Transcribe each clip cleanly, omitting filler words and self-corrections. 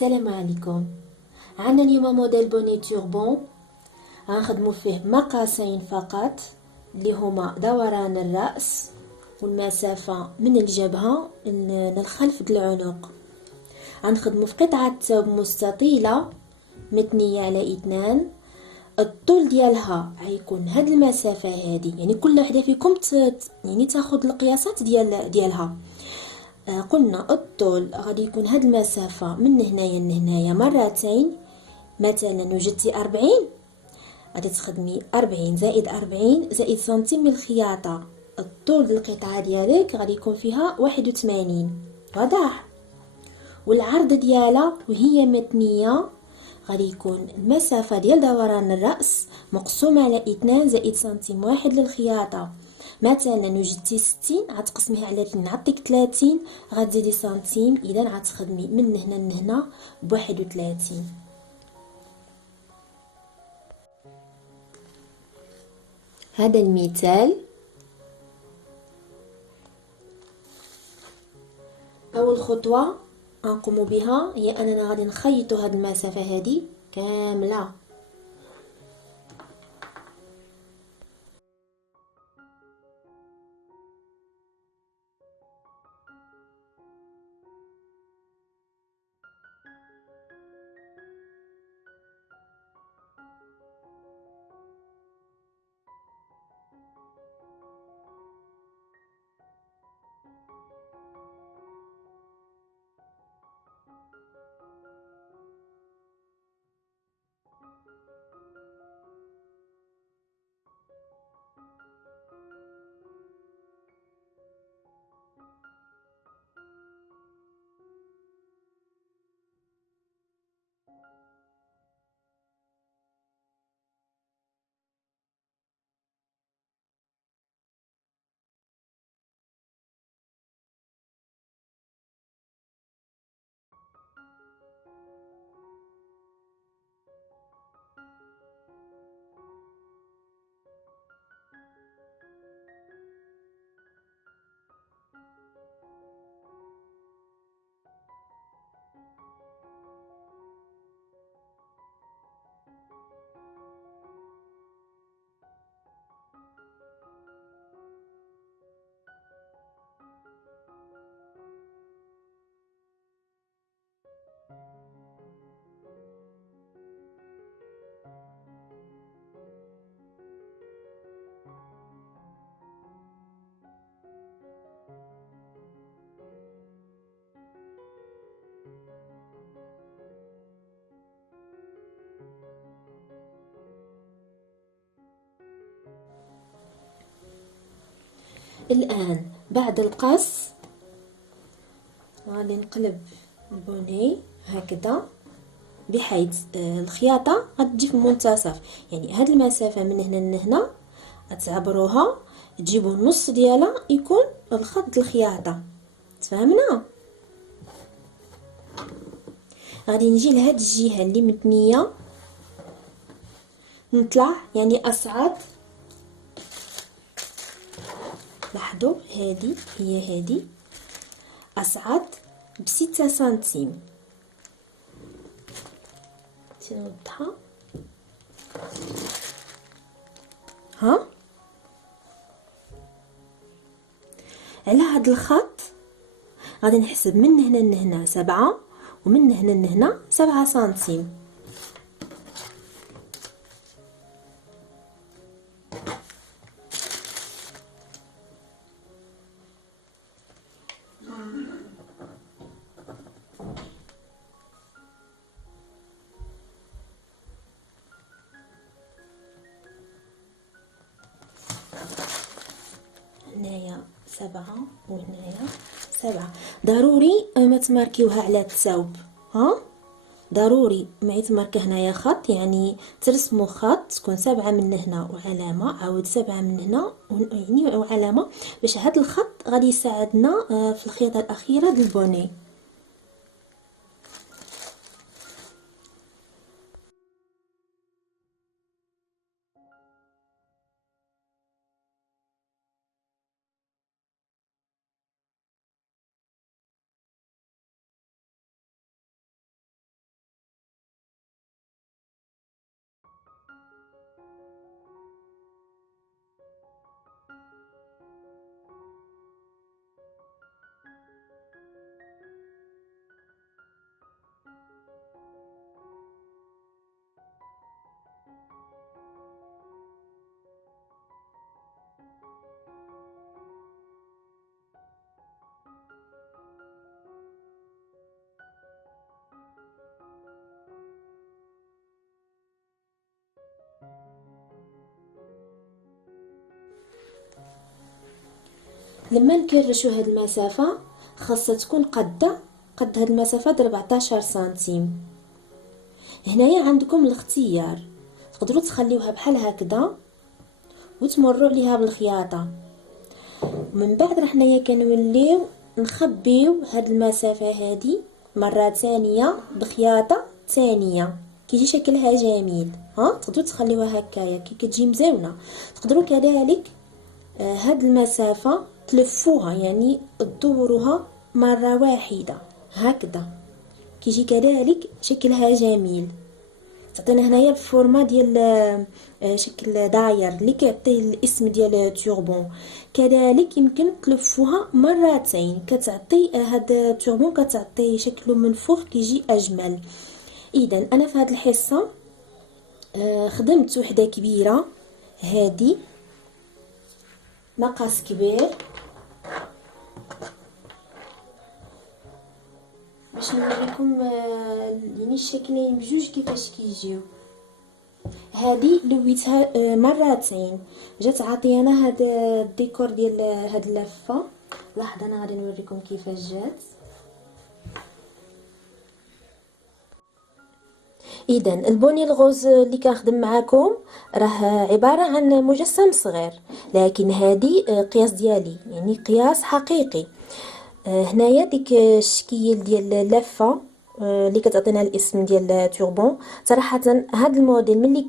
السلام عليكم. عندنا اليوم موديل بوني توربون غنخدمو فيه مقاسين فقط اللي هما دوران الرأس والمسافة من الجبهة للخلف د العنق. غنخدمو في قطعة ثوب مستطيلة متنية على 2. الطول ديالها غيكون هاد المسافة هادي، يعني كل وحدة فيكم يعني تاخد القياسات ديالها. قلنا الطول غادي يكون هاد المسافة من هنايا لهنايا مرتين. مثلا وجدتي 40، غادي تخدمي 40 زائد 40 زائد سنتيم من الخياطة. الطول ديال القطعة ديالك غادي يكون فيها 81. واضح؟ والعرض ديالها وهي متنية غادي يكون المسافة ديال دوران الرأس مقسومة على 2 زائد سنتيم واحد للخياطة. مثلا وجدتي 60 غتقسميها على 2 نعطيك 30، غتزيدي سنتيم، اذا غتخدمي من هنا لهنا ب 31. هذا المثال. اول خطوه غنقوم بها هي اننا غادي نخيطوا هذه المسافه هذه كامله. الآن بعد القص غادي نقلب البوني هكذا، بحيث الخياطة غتجي في المنتصف. يعني هاد المسافة من هنا لهنا غتعبروها، تجيبوا النص ديالها يكون الخط الخياطة. تفهمنا؟ غادي نجي لهاد الجهة اللي متنية، نطلع يعني أصعد. لاحظوا هادي هي هادي، أصعد ب6 سنتيم. نوضحها ها على هاد الخط. غادي نحسب من هنا لهنا 7 ومن هنا لهنا 7 سنتيم. هنايا 7 وهنايا 7. ضروري ما تماركيوها على الثوب، ها ضروري ما يتمارك هنايا خط، يعني ترسموا خط تكون 7 من هنا وعلامه، عاود 7 من هنا يعني وعلامه، باش هذا الخط غادي يساعدنا في الخياطه الاخيره ديال البوني. لما نكرشوا هاد المسافه خاصها تكون قد هاد المسافه د 14 سنتيم. هنايا عندكم الاختيار، تقدروا تخليوها بحال هكذا وتمروا عليها بالخياطه، ومن بعد راح حنايا كنوليو نخبيو هاد المسافه هادي مره ثانيه بخياطه ثانيه كيجي شكلها جميل. تقدروا تخليوها هكايا كي كتجي مزيونه. تقدروا كذلك هاد المسافه تلفوها، يعني تدوروها مره واحده هكذا كيجي كذلك شكلها جميل. تعطينا هنايا الفورما ديال شكل داير اللي كيعطي الاسم ديال توربون. كذلك يمكن تلفوها مرتين كتعطي هاد التوربون كتعطي شكله منفوخ كيجي اجمل. اذا انا في هاد الحصه خدمت وحده كبيره، هادي مقاس كبير باش نوريكم يعني الشكلين بجوج كيفاش كيجيو. هذه لويتها مرتين جات عطيانا هاد الديكور ديال هاد اللفه. لحظه انا غادي نوريكم كيفاش جات. اذا البوني الغوز اللي كنخدم معاكم راه عباره عن مجسم صغير، لكن هذه قياس ديالي يعني قياس حقيقي. هنايا ديك الشكل ديال اللفه اللي كتعطينا الاسم ديال توربون. صراحه هذا الموديل ملي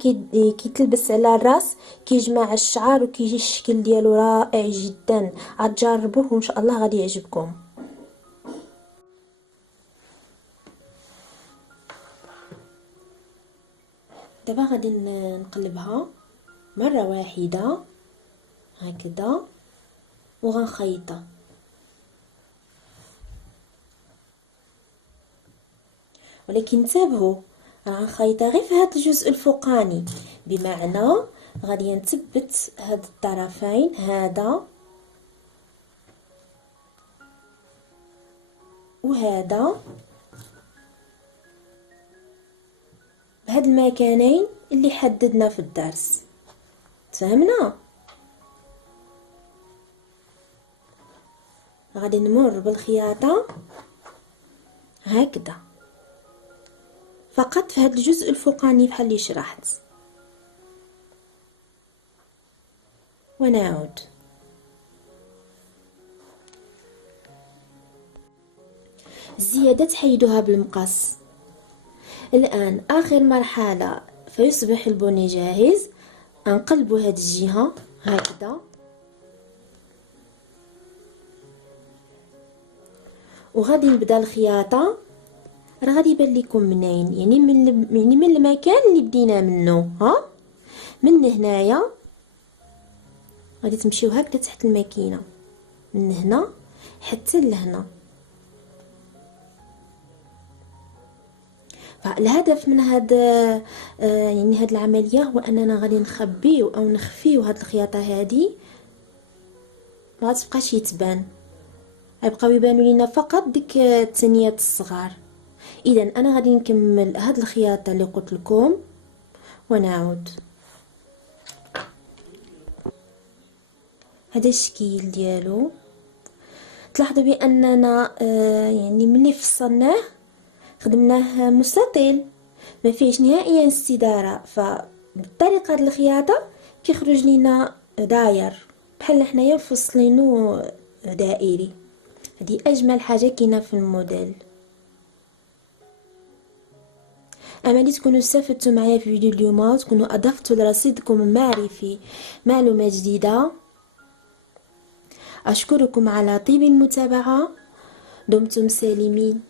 كيتلبس على الراس كيجمع الشعر وكيجي الشكل ديالو رائع جدا. غتجربوه وان شاء الله غادي يعجبكم. دابا غادي نقلبها مره واحده هكذا وغنخيطها، ولكن انتبهوا غنخيطها غير في هذا الجزء الفوقاني، بمعنى غادي نثبت هاد الطرفين هذا وهذا بهاد المكانين اللي حددنا في الدرس. تفهمنا؟ غادي نمر بالخياطه هكذا فقط في هذا الجزء الفوقاني بحال اللي شرحت، ونعود. الزيادات حيدوها بالمقص. الان اخر مرحله فيصبح البني جاهز. نقلبوا هذه الجهه هكذا وغادي نبدا الخياطه. راه غادي يبان لكم منين، يعني من المكان اللي بدينا منه. من هنايا غادي تمشيو هكذا تحت الماكينه من هنا حتى لهنا. فالهدف من هذا يعني هذه العمليه هو اننا غادي نخبيو او نخفيو هذه الخياطه هذه ما غتبقاش يتبان، غيبقاو يبانوا لينا فقط ديك التنيات الصغار. اذا انا غادي نكمل هاد الخياطه اللي قلت لكم ونعود. هذا الشكل ديالو تلاحظوا باننا يعني ملي فصلناه خدمناه مستطيل ما فيهش نهائيا استداره، فبالطريقه ديال الخياطه كيخرج لينا داير بحال حنايا فصلينو دائري. هذه اجمل حاجه كاينه في الموديل. املي تكونوا استفدتوا معايا في فيديو اليوم وتكونوا اضفتوا لرصيدكم المعرفي معلومه جديده. اشكركم على طيب المتابعه. دمتم سالمين.